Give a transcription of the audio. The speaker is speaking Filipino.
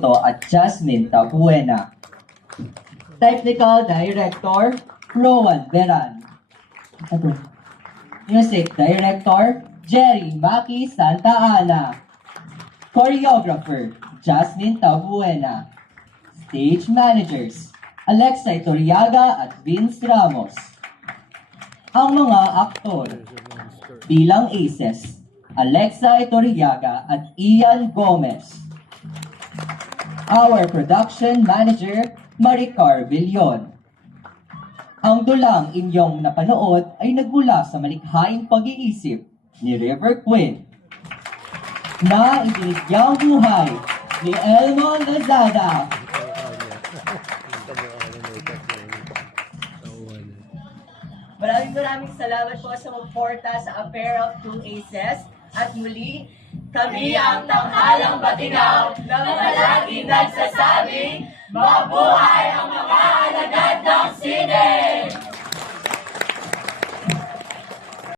Soto at Jasmine Tabuena. Technical Director, Rowan Beran. Music Director, Jerry Maki Santa Ana. Choreographer, Jasmine Tabuena. Stage Managers, Alexa Itoriaga at Vince Ramos. Ang mga aktor, bilang aces, Alexa Itoriaga at Ian Gomez. Our production manager, Maricar Villon. Ang dulang inyong napanood ay nagmula sa malikhaing pag-iisip ni River Quinn na ibinigyang buhay ni Elmo Lazada. Maraming salamat po sa magporta sa Affair of Two Aces. At muli, kami ang tanghalang batinaw na palaging nagsasabing, mabuhay ang mga